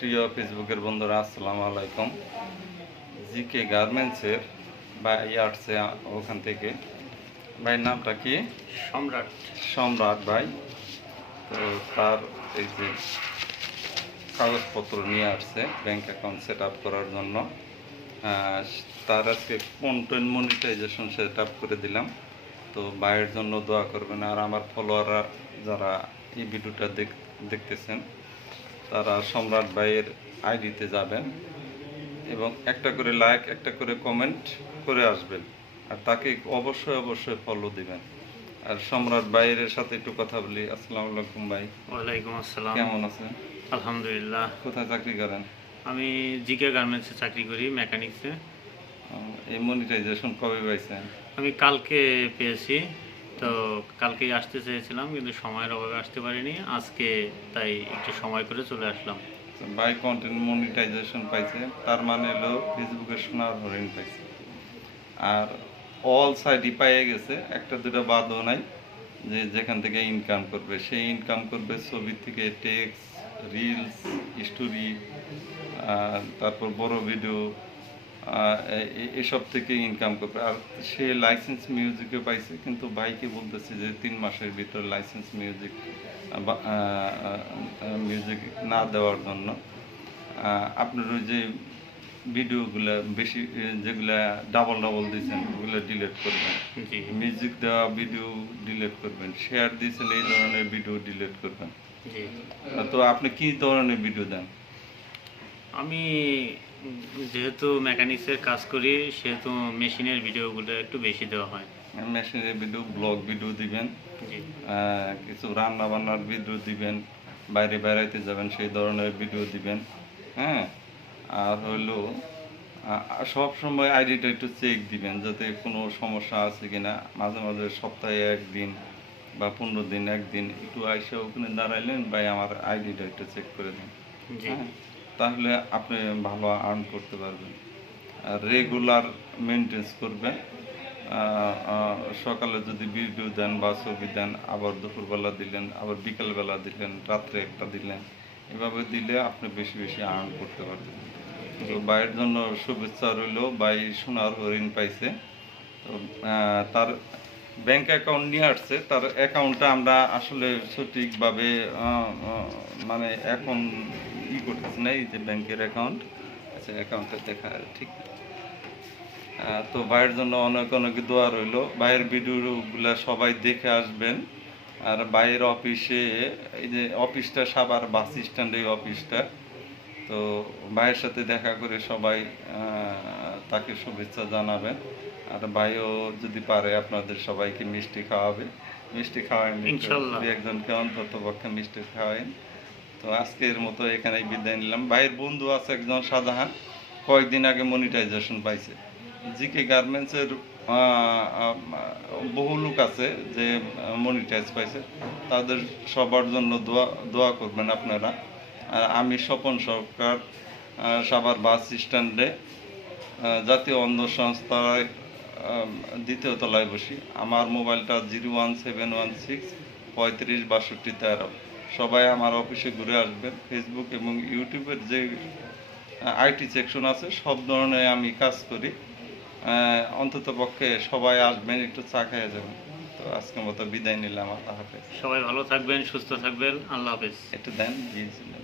প্রিয় ফেসবুকের বন্ধুরা আসসালামু আলাইকুম। জিকে গার্মেন্টসের বা ইয়ার্সে ওখান থেকে। ভাই নামটা কি? সম্রাট। সম্রাট ভাই। তো তার এই যে কাগজপত্র নিয়ে আসছে ব্যাংক অ্যাকাউন্ট সেট আপ করার জন্য। তার আজকে কন্টেন্ট মনিটাইজেশন সেট আপ করে দিলাম। তো ভাইয়ের জন্য দোয়া করবেন। আর আমার ফলোয়াররা যারা এই ভিডিওটা দেখ- দেখতেছেন তারা সম্রাট ভাইয়ের আইডিতে যাবেন এবং একটা করে লাইক একটা করে কমেন্ট করে আসবেন। আর তাকে অবশ্যই অবশ্যই ফলো দিবেন। আর সম্রাট ভাইয়ের সাথে একটু কথা বলি। আসসালামু আলাইকুম ভাই। ওয়ালাইকুম আসসালাম। কেমন আছেন? আলহামদুলিল্লাহ। কোথায় চাকরি করেন? আমি জিকে গার্মেন্টসে চাকরি করি মেকানিক্সে। এই মনিটাইজেশন কবে পাইছেন? আমি কালকে পেয়েছি। তো কালকেই আসতে চেয়েছিলাম, কিন্তু সময়ের অভাবে আসতে পারিনি। আজকে তাই একটু সময় করে চলে আসলাম। বাই কন্টেন্ট মনিটাইজেশন পাইছে, তার মানে হলো ফেসবুকে সোনার হরিণ পাইছে। আর অল সাইডই পাইয়ে গেছে, একটা দুটো বাদও নাই, যে যেখান থেকে ইনকাম করবে। সেই ইনকাম করবে ছবি থেকে টেক্সট রিলস স্টোরি তারপর বড় ভিডিও এসব থেকে ইনকাম করবে। আর সে লাইসেন্স মিউজিকে পাইছে কিন্তু ভাইকে বলতেছে যে তিন মাসের ভিতর লাইসেন্স মিউজিক মিউজিক না দেওয়ার জন্য। আপনার ওই যে ভিডিওগুলো বেশি যেগুলা ডাবল ডাবল দিয়েছেন ওগুলো ডিলিট করবেন। মিউজিক দেওয়া ভিডিও ডিলিট করবেন শেয়ার দিয়েছেন এই ধরনের ভিডিও ডিলিট করবেন। তো আপনি কি ধরনের ভিডিও দেন? আমি যেহেতু মেকানিক্সের কাজ করি সেহেতু মেশিনের ভিডিওগুলো একটু বেশি দেওয়া হয়। মেশিনের ভিডিও ব্লগ ভিডিও দিবেন। কিছু রান্না বান্নার ভিডিও দিবেন বাইরে বেড়াইতে যাবেন সেই ধরনের ভিডিও দিবেন হ্যাঁ? আর হইল সব সময় আইডিটা একটু চেক দিবেন যাতে কোনো সমস্যা আছে কিনা। মাঝে মাঝে সপ্তাহে একদিন বা পনেরো দিন একদিন একটু আইসা ওখানে দাঁড়াইলেন ভাই আমার আইডিটা একটু চেক করে দিন। হ্যাঁ, তাহলে আপনি ভালো আর্ন করতে পারবেন। রেগুলার মেনটেন্স করবেন। সকালে যদি ভিডিও দেন বা ছবি দেন, আবার দুপুরবেলা দিলেন, আবার বিকেলবেলা দিলেন, রাত্রে একটা দিলেন, এভাবে দিলে আপনি বেশি বেশি আর্ন করতে পারবেন। তো ভাইয়ের জন্য শুভেচ্ছা রইল। ভাই সোনার হরিণ পাইছে। তো তার ব্যাংক অ্যাকাউন্ট নিয়ে আসছে, তার অ্যাকাউন্টটা আমরা আসলে সঠিকভাবে মানে এখন ই করতেছি না, এই যে ব্যাংকের অ্যাকাউন্ট আচ্ছা অ্যাকাউন্টটা দেখা ঠিক। তো ভাইয়ের জন্য অনেক অনেক দোয়া রইল। ভাইয়ের ভিডিওগুলো সবাই দেখে আসবেন। আর ভাইয়ের অফিসে, এই যে অফিসটা সাবার বাস স্ট্যান্ড, এই অফিসটা। তো ভাইয়ের সাথে দেখা করে সবাই তাকে শুভেচ্ছা জানাবেন। আর ভাইও যদি পারে আপনাদের সবাইকে মিষ্টি খাওয়াবে। মিষ্টি ইনশাল্লাহ। একজনকে অন্তত পক্ষে মিষ্টি খাওয়াবেন তো আজকের মতো এখানেই বিদায় নিলাম। ভাইয়ের বন্ধু আছে একজন শাহজাহান কয়েকদিন আগে মনিটাইজেশন পাইছে। জিকে গার্মেন্টসের বহু লোক আছে যে মনিটাইজ পাইছে। তাদের সবার জন্য দোয়া দোয়া করবেন আপনারা। আর আমি স্বপন সরকার সাভার বাস স্ট্যান্ডে জাতীয় অন্ধ সংস্থায় দ্বিতীয় তলায় বসি। আমার মোবাইলটা zero one seven one six পঁয়ত্রিশ বাষট্টি তেরো। সবাই আমার অফিসে ঘুরে আসবেন। ফেসবুক এবং ইউটিউবের যে আইটি সেকশন আছে সব ধরনের আমি কাজ করি। অন্তত পক্ষে সবাই আসবেন একটু চা খেয়ে যাবেন। তো আজকের মতো বিদায় নিলাম আল্লাহ হাফেজ। সবাই ভালো থাকবেন সুস্থ থাকবেন আল্লাহ হাফেজ। একটু দেন দিয়েছিলেন